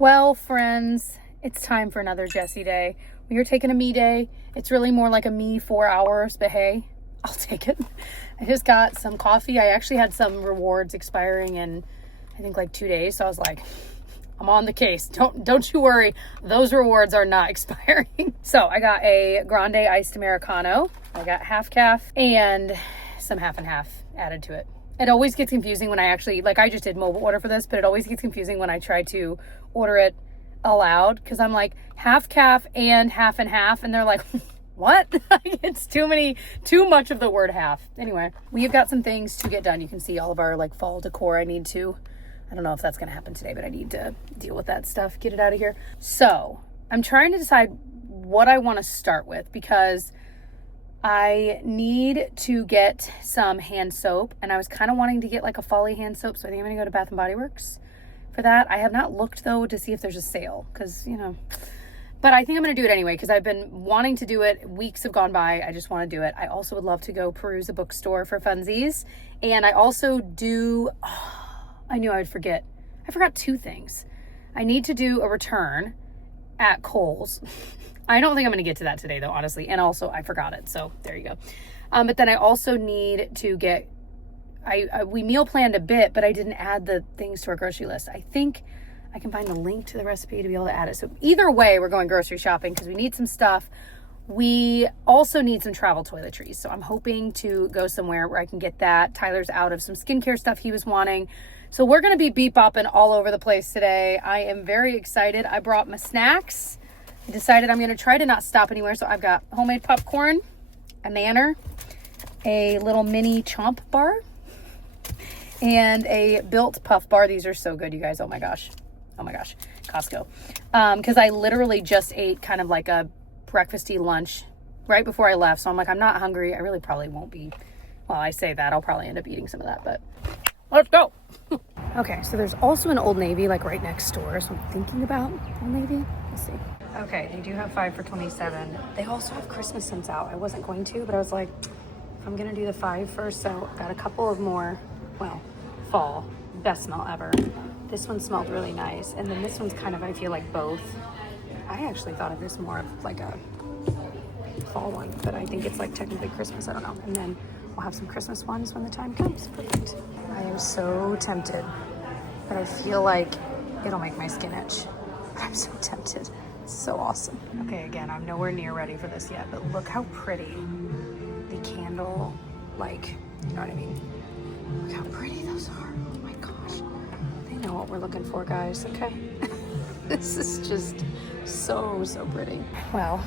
Well, friends, it's time for another Jessie day. We are taking a me day. It's really more like a me 4 hours, but hey, I'll take it. I just got some coffee. I actually had some rewards expiring in, I think, like 2 days. So I was like, I'm on the case. Don't you worry. Those rewards are not expiring. So I got a grande iced Americano. I got half calf and some half and half added to it. It always gets confusing when I actually, like I just did mobile order for this, but it always gets confusing when I try to order it aloud because I'm like half calf and half and half, and they're like, what? It's too much of the word half. Anyway, we've got some things to get done. You can see all of our like fall decor. I don't know if that's going to happen today, but I need to deal with that stuff, get it out of here. So I'm trying to decide what I want to start with because I need to get some hand soap, and I was kind of wanting to get like a Folly hand soap, so I think I'm gonna go to Bath and Body Works for that. I have not looked though to see if there's a sale because, but I think I'm gonna do it anyway because I've been wanting to do it. Weeks have gone by. I just want to do it. I also would love to go peruse a bookstore for funsies, and I also I knew I would forget. I forgot 2 things. I need to do a return at Kohl's. I don't think I'm going to get to that today though, honestly. And also I forgot it. So there you go. But then I also need to get, we meal planned a bit, but I didn't add the things to our grocery list. I think I can find the link to the recipe to be able to add it. So either way, we're going grocery shopping because we need some stuff. We also need some travel toiletries. So I'm hoping to go somewhere where I can get that. Tyler's out of some skincare stuff he was wanting. So we're going to be beep-bopping all over the place today. I am very excited. I brought my snacks. I decided I'm going to try to not stop anywhere. So I've got homemade popcorn, a nanner, a little mini chomp bar, and a built puff bar. These are so good, you guys. Oh my gosh. Costco. Because I literally just ate kind of like a breakfasty lunch right before I left. So I'm like, I'm not hungry. I really probably won't be. Well, I say that. I'll probably end up eating some of that, but let's go. Okay, so there's also an Old Navy like right next door. So I'm thinking about Old Navy. Let's see. Okay, they do have 5 for $27. They also have Christmas scents out. I wasn't going to, but I was like, if I'm gonna do the 5 first, so got a couple of more, well, fall, best smell ever. This one smelled really nice. And then this one's kind of, I feel like both. I actually thought of this more of like a fall one, but I think it's like technically Christmas, I don't know. And then we'll have some Christmas ones when the time comes. Perfect. I am so tempted, but I feel like it'll make my skin itch. But I'm so tempted. It's so awesome. Okay, again, I'm nowhere near ready for this yet, but look how pretty the candle, like, you know what I mean? Look how pretty those are. Oh my gosh. They know what we're looking for, guys, okay? This is just so pretty. Well,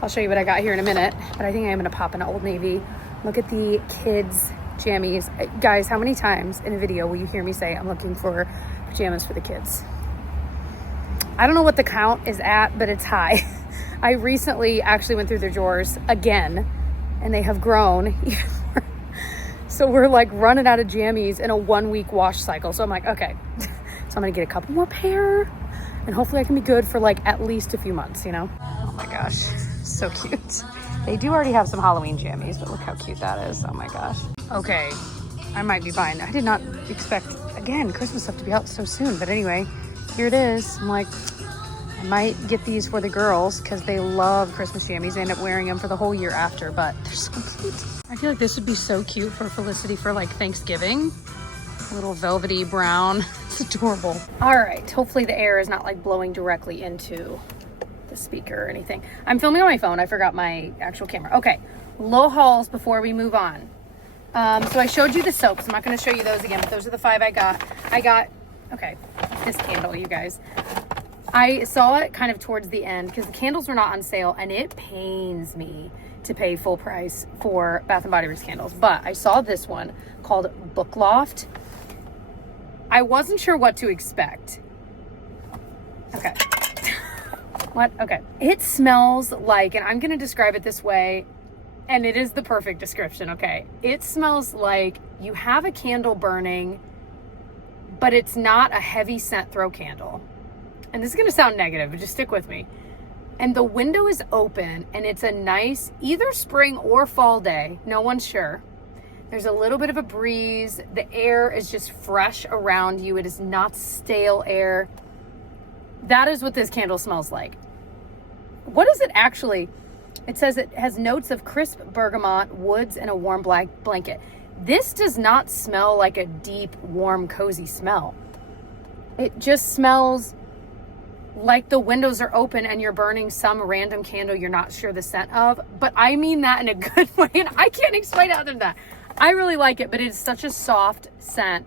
I'll show you what I got here in a minute, but I think I'm gonna pop into Old Navy. Look at the kids' jammies. Guys, how many times in a video will you hear me say I'm looking for pajamas for the kids? I don't know what the count is at, but it's high. I recently actually went through their drawers again, and they have grown even more. So we're like running out of jammies in a 1-week wash cycle. So I'm like, okay, so I'm gonna get a couple more pair, and hopefully I can be good for like at least a few months, Oh my gosh, so cute. They do already have some Halloween jammies, but look how cute that is. Oh my gosh. Okay, I might be buying. I did not expect, again, Christmas stuff to be out so soon. But anyway, here it is. I'm like, I might get these for the girls because they love Christmas jammies. They end up wearing them for the whole year after, but they're so cute. I feel like this would be so cute for Felicity for like Thanksgiving. A little velvety brown. It's adorable. All right, hopefully the air is not like blowing directly into the speaker or anything. I'm filming on my phone. I forgot my actual camera. Okay, low hauls before we move on. So I showed you the soaps. I'm not going to show you those again, but those are the 5 I got, okay, this candle, you guys. I saw it kind of towards the end because the candles were not on sale, and it pains me to pay full price for Bath & Body Works candles. But I saw this one called Book Loft. I wasn't sure what to expect. Okay. What? Okay. It smells like, and I'm going to describe it this way, and it is the perfect description, okay? It smells like you have a candle burning, but it's not a heavy scent throw candle. And this is going to sound negative, but just stick with me. And the window is open, and it's a nice, either spring or fall day. No one's sure. There's a little bit of a breeze. The air is just fresh around you. It is not stale air. That is what this candle smells like. What is it actually? It says it has notes of crisp bergamot, woods, and a warm black blanket. This does not smell like a deep, warm, cozy smell. It just smells like the windows are open and you're burning some random candle you're not sure the scent of. But I mean that in a good way, and I can't explain it other than that. I really like it, but it's such a soft scent.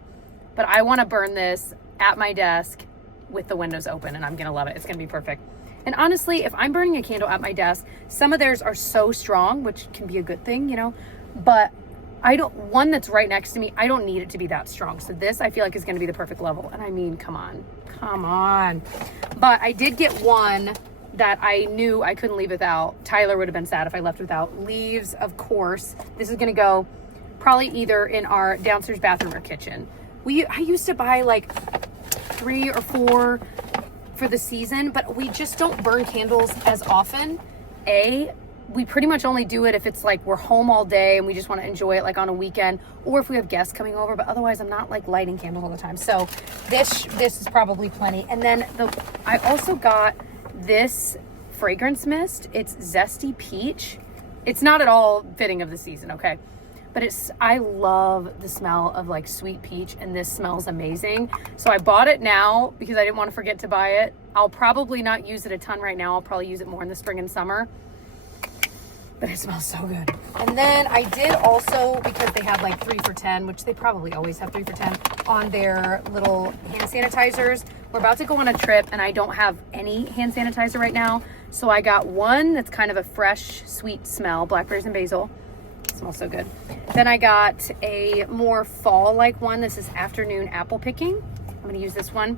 But I want to burn this at my desk with the windows open, and I'm going to love it. It's going to be perfect. And honestly, if I'm burning a candle at my desk, some of theirs are so strong, which can be a good thing, you know, but one that's right next to me, I don't need it to be that strong. So this, I feel like, is going to be the perfect level. And I mean, come on. But I did get one that I knew I couldn't leave without. Tyler would have been sad if I left without. Leaves, of course. This is going to go probably either in our downstairs bathroom or kitchen. I used to buy like 3 or 4 for the season, but we just don't burn candles as often. We pretty much only do it if it's like we're home all day and we just want to enjoy it like on a weekend, or if we have guests coming over, but otherwise I'm not like lighting candles all the time. So this is probably plenty. And then I also got this fragrance mist. It's Zesty Peach. It's not at all fitting of the season, okay? But I love the smell of like sweet peach, and this smells amazing. So I bought it now because I didn't want to forget to buy it. I'll probably not use it a ton right now. I'll probably use it more in the spring and summer. But it smells so good. And then I did also, because they have like 3 for $10, which they probably always have 3 for $10 on their little hand sanitizers. We're about to go on a trip and I don't have any hand sanitizer right now. So I got one that's kind of a fresh, sweet smell, blackberries and basil. It smells so good. Then I got a more fall-like one. This is afternoon apple picking. I'm gonna use this one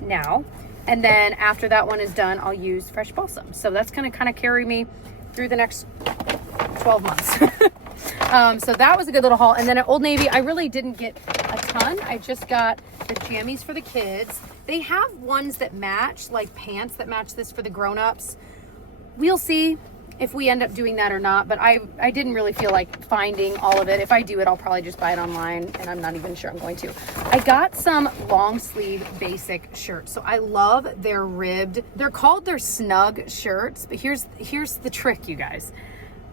now. And then after that one is done, I'll use fresh balsam. So that's gonna kind of carry me through the next 12 months. So that was a good little haul. And then at Old Navy, I really didn't get a ton. I just got the jammies for the kids. They have ones that match, like pants that match this for the grown-ups. We'll see if we end up doing that or not, but I didn't really feel like finding all of it. If I do it, I'll probably just buy it online, and I'm not even sure I'm going to. I got some long sleeve basic shirts. So I love their ribbed, they're called their snug shirts, but here's the trick, you guys.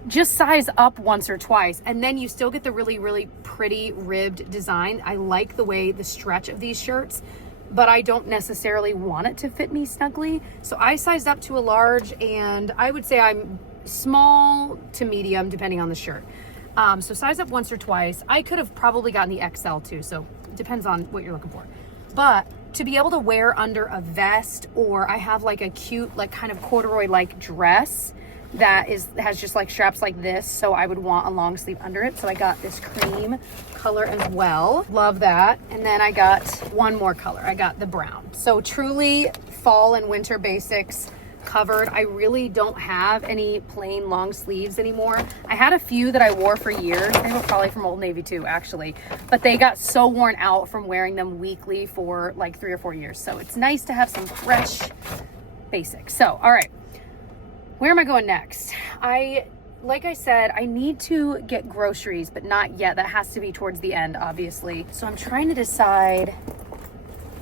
Just size up once or twice, and then you still get the really, really pretty ribbed design. I like the way the stretch of these shirts, but I don't necessarily want it to fit me snugly. So I sized up to a large, and I would say I'm small to medium depending on the shirt. So size up once or twice. I could have probably gotten the XL too, so it depends on what you're looking for. But to be able to wear under a vest, or I have like a cute, like kind of corduroy like dress that has just like straps like this, so I would want a long sleeve under it. So I got this cream color as well. Love that. And then I got one more color. I got the brown. So truly fall and winter basics covered. I really don't have any plain long sleeves anymore. I had a few that I wore for years. They were probably from Old Navy too, actually, but they got so worn out from wearing them weekly for like 3 or 4 years. So it's nice to have some fresh basics. So, all right. Where am I going next? Like I said, I need to get groceries, but not yet. That has to be towards the end, obviously. So I'm trying to decide.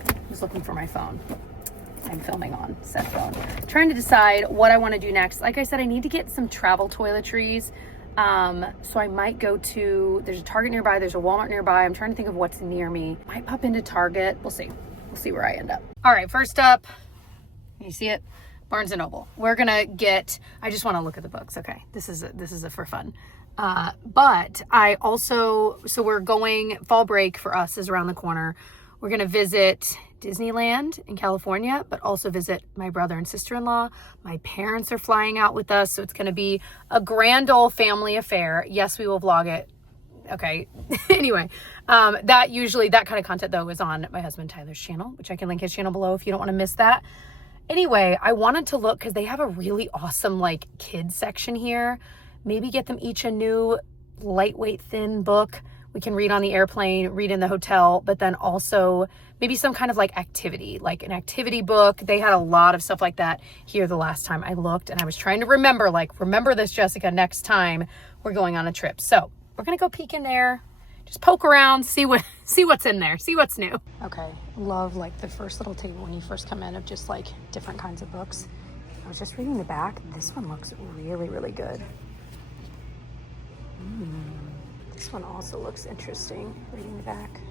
I was looking for my phone. I'm filming on said phone. Trying to decide what I want to do next. Like I said, I need to get some travel toiletries. So I might go to, there's a Target nearby, there's a Walmart nearby. I'm trying to think of what's near me. Might pop into Target. We'll see. We'll see where I end up. All right, first up, you see it? Barnes & Noble. We're gonna get, I just want to look at the books. Okay, this is a for fun. But I also, so we're going, fall break for us is around the corner. We're gonna visit Disneyland in California, but also visit my brother and sister-in-law. My parents are flying out with us, so it's gonna be a grand old family affair. Yes, we will vlog it. Okay. Anyway, that kind of content though is on my husband Tyler's channel, which I can link his channel below if you don't want to miss that. Anyway, I wanted to look because they have a really awesome like kids section here. Maybe get them each a new lightweight thin book we can read on the airplane, read in the hotel, but then also maybe some kind of like activity, like an activity book. They had a lot of stuff like that here the last time I looked, and I was trying to remember this, Jessica, next time we're going on a trip. So we're gonna go peek in there, just poke around, see what's in there, see what's new. Okay, love like the first little table when you first come in of just like different kinds of books. I was just reading the back. This one looks really, really good. This one also looks interesting, reading the back.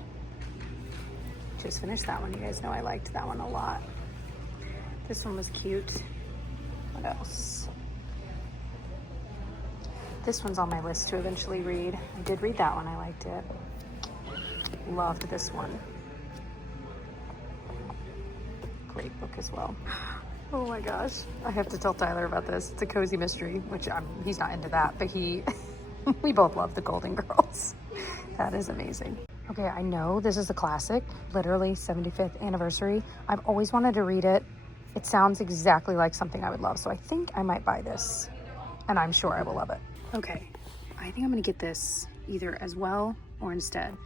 Just finished that one. You guys know I liked that one a lot. This one was cute. What else? This one's on my list to eventually read. I did read that one. I liked it. Loved this one. Great book as well. Oh my gosh. I have to tell Tyler about this. It's a cozy mystery, which he's not into that, but we both love the Golden Girls. That is amazing. Okay, I know this is a classic, literally 75th anniversary. I've always wanted to read it. It sounds exactly like something I would love, so I think I might buy this, and I'm sure I will love it. Okay, I think I'm gonna get this either as well or instead.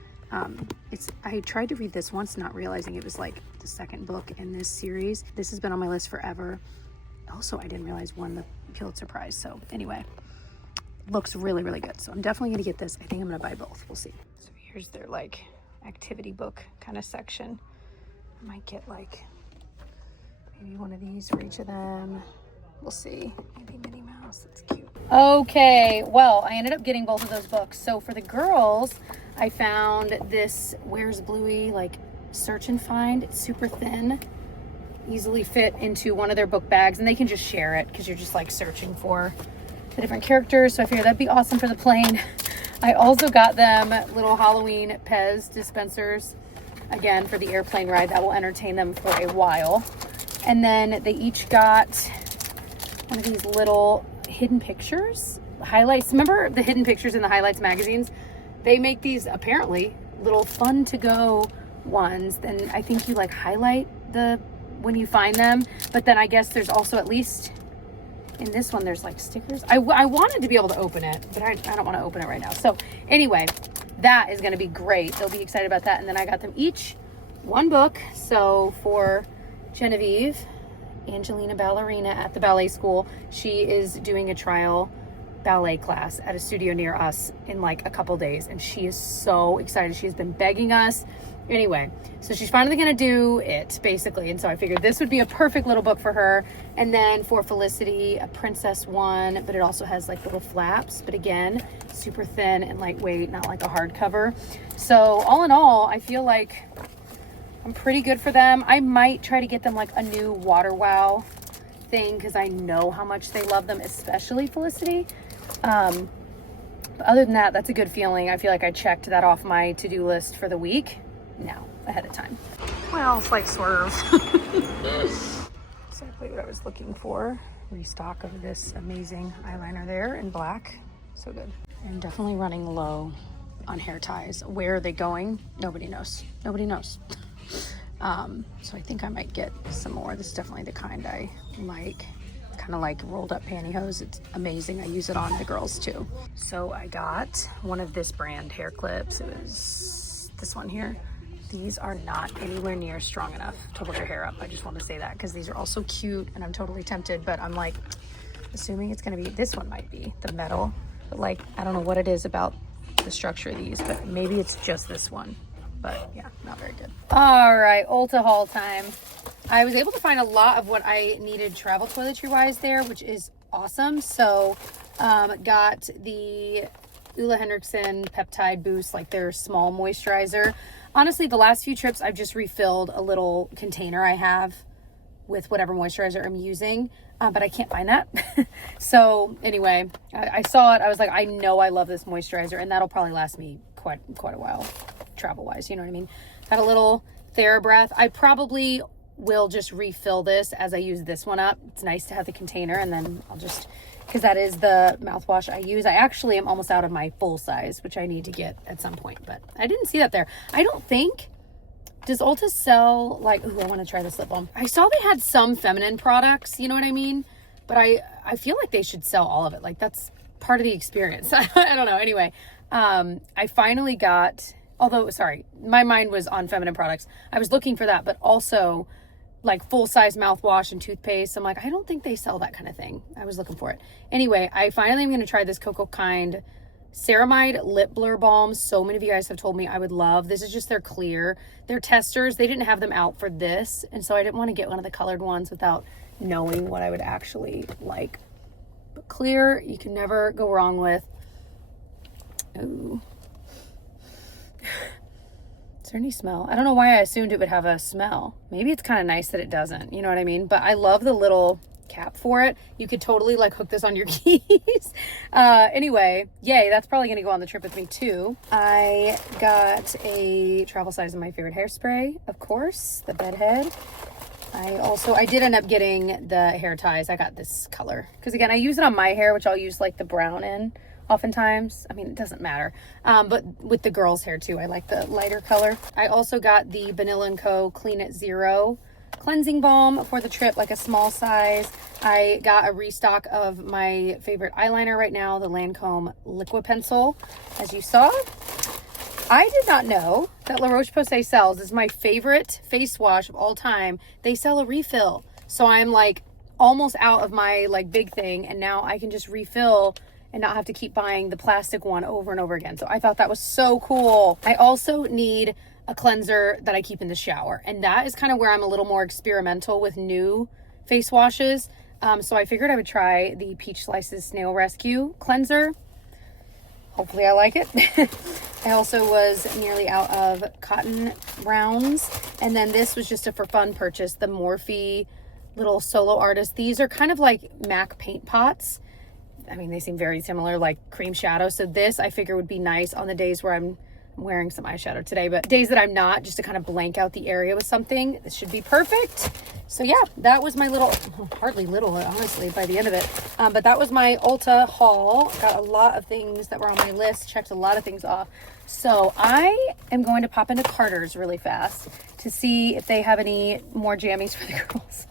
I tried to read this once, not realizing it was like the second book in this series. This has been on my list forever. Also, I didn't realize won the Pulitzer Prize, so anyway, looks really, really good. So I'm definitely gonna get this. I think I'm gonna buy both, we'll see. So here's their like activity book kind of section. I might get like maybe one of these for each of them. We'll see. Maybe Minnie Mouse. That's cute. Okay, well, I ended up getting both of those books. So for the girls, I found this Where's Bluey like search and find. It's super thin, easily fit into one of their book bags, and they can just share it because you're just like searching for the different characters. So I figured that'd be awesome for the plane. I also got them little Halloween Pez dispensers, again, for the airplane ride. That will entertain them for a while. And then they each got one of these little hidden pictures, highlights. Remember the hidden pictures in the Highlights magazines? They make these apparently little fun to go ones. Then I think you like highlight when you find them. But then I guess there's also, at least in this one, there's like stickers. I wanted to be able to open it, but I don't want to open it right now. So anyway, that is going to be great. They'll be excited about that. And then I got them each one book. So for Genevieve, Angelina Ballerina at the ballet school, she is doing a trial ballet class at a studio near us in like a couple days, and she is so excited. She has been begging us. Anyway, so she's finally gonna do it basically, and so I figured this would be a perfect little book for her. And then for Felicity, a princess one, but it also has like little flaps, but again, super thin and lightweight, not like a hardcover. So all in all, I feel like I'm pretty good for them. I might try to get them like a new Water Wow thing because I know how much they love them, especially Felicity. But other than that, that's a good feeling. I feel like I checked that off my to-do list for the week now ahead of time. Well, slight swerve. Exactly what I was looking for. Restock of this amazing eyeliner there in black. So good. I'm definitely running low on hair ties. Where are they going? Nobody knows. Nobody knows. So I think I might get some more. This is definitely the kind I like. Kind of like rolled up pantyhose. It's amazing. I use it on the girls too. So I got one of this brand hair clips. It was this one here. These are not anywhere near strong enough to hold your hair up. I just want to say that because these are all so cute and I'm totally tempted, but I'm like assuming it's going to be, this one might be the metal, but like I don't know what it is about the structure of these, but maybe it's just this one. But yeah, not very good. All right, Ulta haul time. I was able to find a lot of what I needed travel toiletry wise there, which is awesome. So got the Ole Henriksen Peptide Boost, like their small moisturizer. Honestly, the last few trips, I've just refilled a little container I have with whatever moisturizer I'm using, but I can't find that. So anyway, I saw it. I was like, I know I love this moisturizer, and that'll probably last me quite a while travel wise. You know what I mean? Got a little TheraBreath. I probably will just refill this as I use this one up. It's nice to have the container, and then I'll just, because that is the mouthwash I use. I actually am almost out of my full size, which I need to get at some point, but I didn't see that there. I don't think, does Ulta sell like, ooh, I want to try this lip balm. I saw they had some feminine products, you know what I mean? But I feel like they should sell all of it. Like that's part of the experience. I don't know. Anyway, I finally got, although, sorry, my mind was on feminine products. I was looking for that, but also like full-size mouthwash and toothpaste. I'm like, I don't think they sell that kind of thing. I was looking for it. Anyway, I finally am going to try this Coco Kind Ceramide Lip Blur Balm. So many of you guys have told me I would love. This is just their clear. Their testers, they didn't have them out for this. And so I didn't want to get one of the colored ones without knowing what I would actually like. But clear, you can never go wrong with. Ooh. Is there any smell? I don't know why I assumed it would have a smell. Maybe it's kind of nice that it doesn't. You know what I mean? But I love the little cap for it. You could totally like hook this on your keys. Anyway, yay, that's probably gonna go on the trip with me too. I got a travel size of my favorite hairspray, of course, the bedhead. I did end up getting the hair ties. I got this color because again, I use it on my hair, which I'll use like the brown in oftentimes. I mean, it doesn't matter. But with the girls' hair too, I like the lighter color. I also got the Vanilla & Co. Clean at Zero cleansing balm for the trip, like a small size. I got a restock of my favorite eyeliner right now, the Lancome liquid pencil. As you saw, I did not know that La Roche-Posay sells, is my favorite face wash of all time. They sell a refill. So I'm like almost out of my like big thing, and now I can just refill and not have to keep buying the plastic one over and over again. So I thought that was so cool. I also need a cleanser that I keep in the shower. And that is kind of where I'm a little more experimental with new face washes. So I figured I would try the Peach Slices Snail Rescue cleanser. Hopefully I like it. I also was nearly out of cotton rounds. And then this was just a for fun purchase, the Morphe little solo artist. These are kind of like MAC paint pots. I mean, they seem very similar, like cream shadow. So this I figure would be nice on the days where I'm wearing some eyeshadow today, but days that I'm not, just to kind of blank out the area with something. This should be perfect. So yeah, that was my little, hardly little, honestly, by the end of it. But that was my Ulta haul. Got a lot of things that were on my list, checked a lot of things off. So I am going to pop into Carter's really fast to see if they have any more jammies for the girls.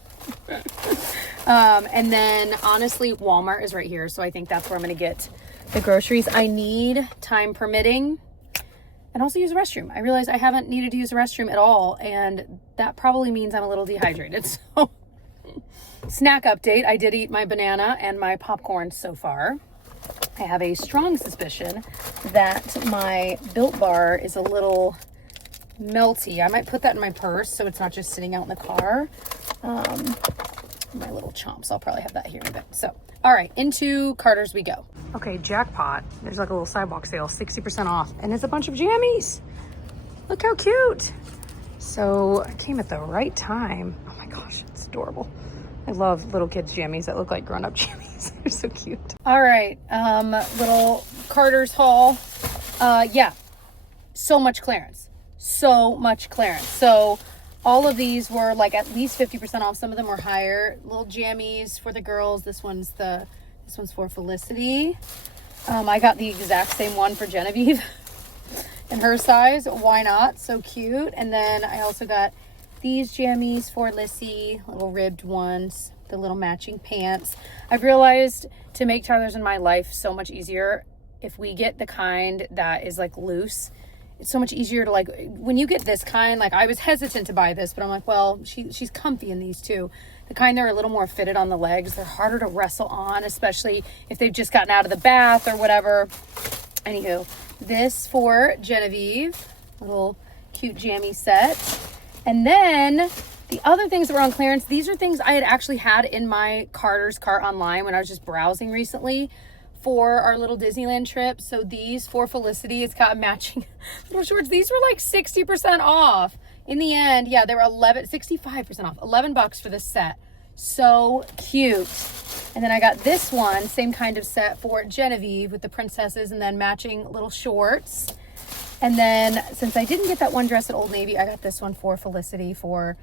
And then honestly, Walmart is right here. So I think that's where I'm going to get the groceries. I need, time permitting, and also use a restroom. I realize I haven't needed to use a restroom at all, and that probably means I'm a little dehydrated. So snack update. I did eat my banana and my popcorn so far. I have a strong suspicion that my Built Bar is a little melty. I might put that in my purse so it's not just sitting out in the car. My little chomps, I'll probably have that here in a bit. So, all right, into Carter's we go. Okay, jackpot. There's like a little sidewalk sale, 60% off, and it's a bunch of jammies. Look how cute. So I came at the right time. Oh my gosh, it's adorable. I love little kids jammies that look like grown-up jammies. They're so cute. All right, little Carter's haul. Yeah, so much clearance. So much clearance. So all of these were like at least 50% off. Some of them were higher. Little jammies for the girls. This one's for Felicity. I got the exact same one for Genevieve in her size. Why not? So cute. And then I also got these jammies for Lissy, little ribbed ones, the little matching pants. I've realized to make Tyler's in my life so much easier, if we get the kind that is like loose, it's so much easier to like, when you get this kind, like I was hesitant to buy this, but I'm like, well, she's comfy in these too. The kind that are a little more fitted on the legs, they're harder to wrestle on, especially if they've just gotten out of the bath or whatever. Anywho, this for Genevieve, little cute jammy set. And then the other things that were on clearance, these are things I had actually had in my Carter's cart online when I was just browsing recently for our little Disneyland trip. So these for Felicity, it's got matching little shorts. These were like 60% off. In the end, yeah, they were 65% off, $11 for this set. So cute. And then I got this one, same kind of set for Genevieve with the princesses and then matching little shorts. And then since I didn't get that one dress at Old Navy, I got this one for Felicity for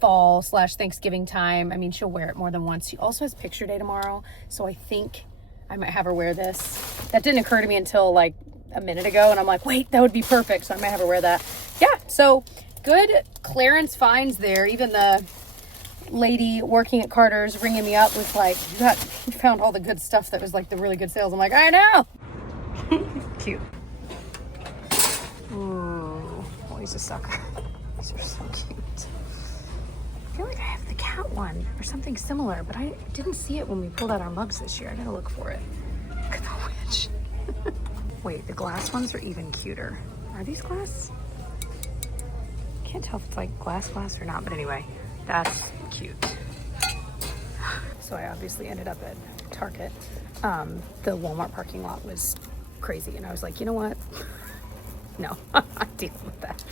fall/Thanksgiving time. I mean, she'll wear it more than once. She also has picture day tomorrow. So I think I might have her wear this. That didn't occur to me until like a minute ago. And I'm like, wait, that would be perfect. So I might have her wear that. Yeah, so good clearance finds there. Even the lady working at Carter's ringing me up was like, you found all the good stuff that was like the really good sales. I'm like, I know. Cute. Ooh, oh, he's a sucker. These are so cute. I feel like I have the cat one or something similar, but I didn't see it when we pulled out our mugs this year. I gotta look for it. Look at the witch. Wait, the glass ones are even cuter. Are these glass? Can't tell if it's like glass or not, but anyway, that's cute. So I obviously ended up at Target. The Walmart parking lot was crazy, and I was like, you know what? No, I'm not dealing with that.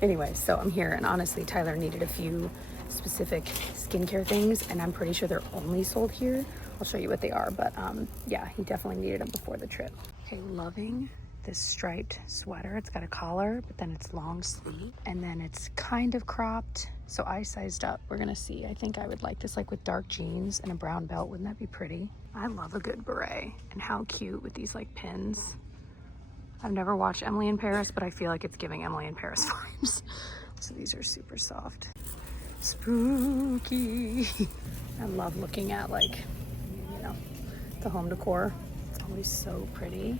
Anyway, so I'm here, and honestly, Tyler needed a few specific skincare things, and I'm pretty sure they're only sold here. I'll show you what they are, but yeah, he definitely needed them before the trip. Okay, loving this striped sweater. It's got a collar, but then it's long sleeve, and then it's kind of cropped. So I sized up. We're gonna see. I think I would like this like with dark jeans and a brown belt. Wouldn't that be pretty? I love a good beret, and how cute with these like pins. I've never watched Emily in Paris, but I feel like it's giving Emily in Paris vibes. So these are super soft. Spooky. I love looking at like, you know, the home decor. It's always so pretty.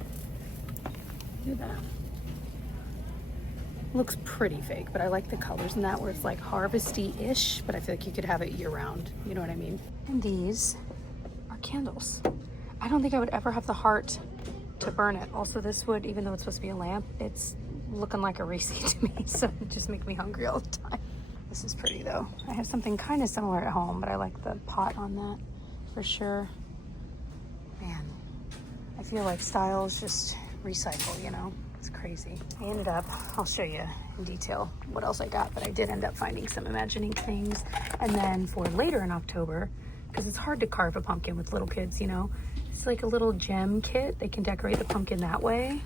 Look at that. Looks pretty fake, but I like the colors in that where it's like harvesty-ish, but I feel like you could have it year-round. You know what I mean? And these are candles. I don't think I would ever have the heart to burn it. Also, this would, even though it's supposed to be a lamp, it's looking like a receipt to me, so it just makes me hungry all the time. This is pretty though. I have something kind of similar at home, but I like the pot on that for sure. Man, I feel like styles just recycle, you know? It's crazy. I ended up, I'll show you in detail what else I got, but I did end up finding some Imagining things. And then for later in October, because it's hard to carve a pumpkin with little kids, you know? It's like a little gem kit. They can decorate the pumpkin that way.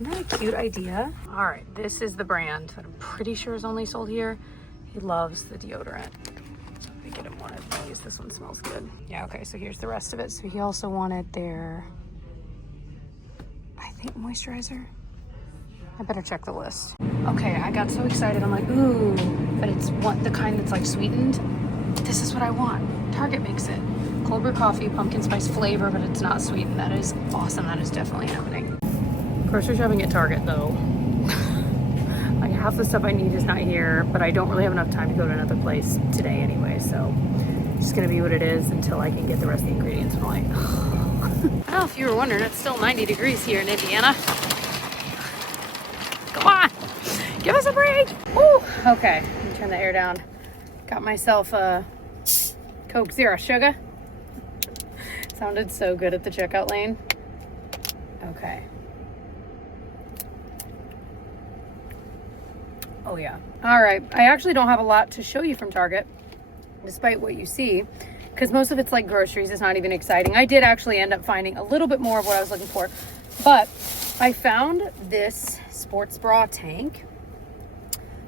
Isn't that a cute idea? All right, this is the brand that I'm pretty sure is only sold here. He loves the deodorant. Let me get him one of these. This one smells good. Yeah, okay, so here's the rest of it. So he also wanted their, I think, moisturizer. I better check the list. Okay, I got so excited. I'm like, ooh, but it's the kind that's like sweetened. This is what I want. Target makes it. Cold brew coffee, pumpkin spice flavor, but it's not sweetened. That is awesome. That is definitely happening. Grocery shopping at Target though. Like half the stuff I need is not here, but I don't really have enough time to go to another place today anyway. So it's just gonna be what it is until I can get the rest of the ingredients. I'm like, well, if you were wondering, it's still 90 degrees here in Indiana. Come on, give us a break. Woo. Okay, let me turn the air down. Got myself a Coke Zero Sugar. Sounded so good at the checkout lane. Okay. Oh yeah. All right, I actually don't have a lot to show you from Target, despite what you see, because most of it's like groceries. It's not even exciting. I did actually end up finding a little bit more of what I was looking for, but I found this sports bra tank.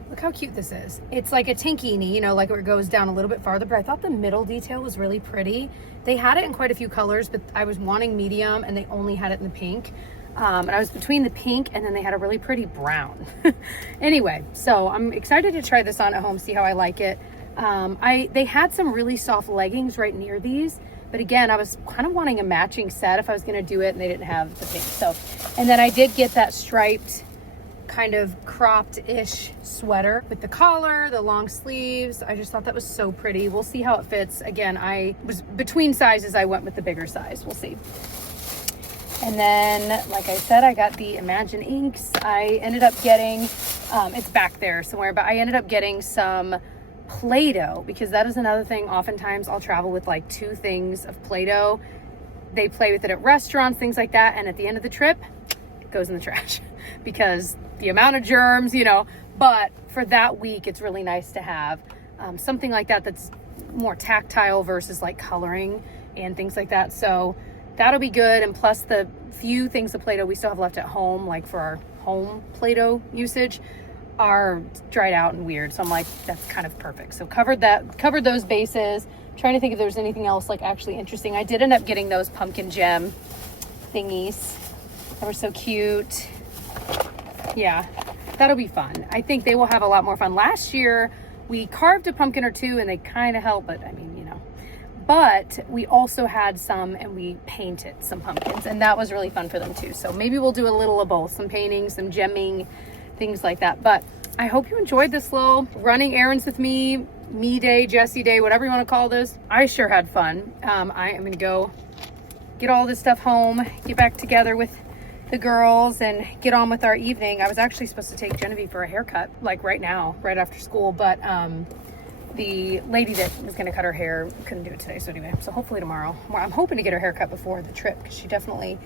Look how cute this is. It's like a tankini, you know, like where it goes down a little bit farther, but I thought the middle detail was really pretty. They had it in quite a few colors, but I was wanting medium and they only had it in the pink. And I was between the pink and then they had a really pretty brown. Anyway, so I'm excited to try this on at home, see how I like it. They had some really soft leggings right near these, but again, I was kind of wanting a matching set if I was gonna do it and they didn't have the pink. So, and then I did get that striped kind of cropped-ish sweater with the collar, the long sleeves. I just thought that was so pretty. We'll see how it fits. Again, I was between sizes. I went with the bigger size. We'll see. And then, like I said, I got the Imagine inks. I ended up getting, it's back there somewhere, but I ended up getting some Play-Doh because that is another thing. Oftentimes I'll travel with like 2 things of Play-Doh. They play with it at restaurants, things like that. And at the end of the trip, it goes in the trash because the amount of germs, you know, but for that week, it's really nice to have something like that that's more tactile versus like coloring and things like that. So that'll be good. And plus the few things of Play-Doh we still have left at home, like for our home Play-Doh usage, are dried out and weird. So I'm like, that's kind of perfect. So covered those bases. I'm trying to think if there's anything else like actually interesting. I did end up getting those pumpkin gem thingies. They were so cute. Yeah, that'll be fun. I think they will have a lot more fun. Last year we carved a pumpkin or 2 and they kind of helped, but I mean, you know, but we also had some and we painted some pumpkins and that was really fun for them too. So maybe we'll do a little of both, some painting, some gemming, things like that. But I hope you enjoyed this little running errands with me day, Jessie day, whatever you want to call this. I sure had fun. I am going to go get all this stuff home, get back together with the girls and get on with our evening. I was actually supposed to take Genevieve for a haircut, like right now, right after school, but the lady that was going to cut her hair couldn't do it today. So anyway, so hopefully tomorrow. I'm hoping to get her haircut before the trip because she definitely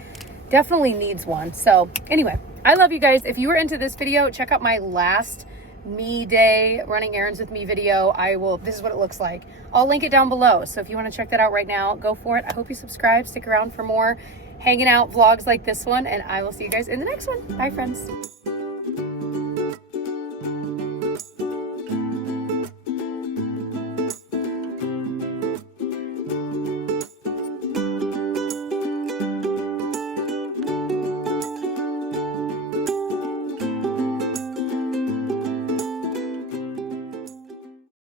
needs one. So anyway, I love you guys. If you were into this video, check out my last me day running errands with me video. This is what it looks like. I'll link it down below. So if you want to check that out right now, go for it. I hope you subscribe, stick around for more hanging out vlogs like this one, and I will see you guys in the next one. Bye, friends.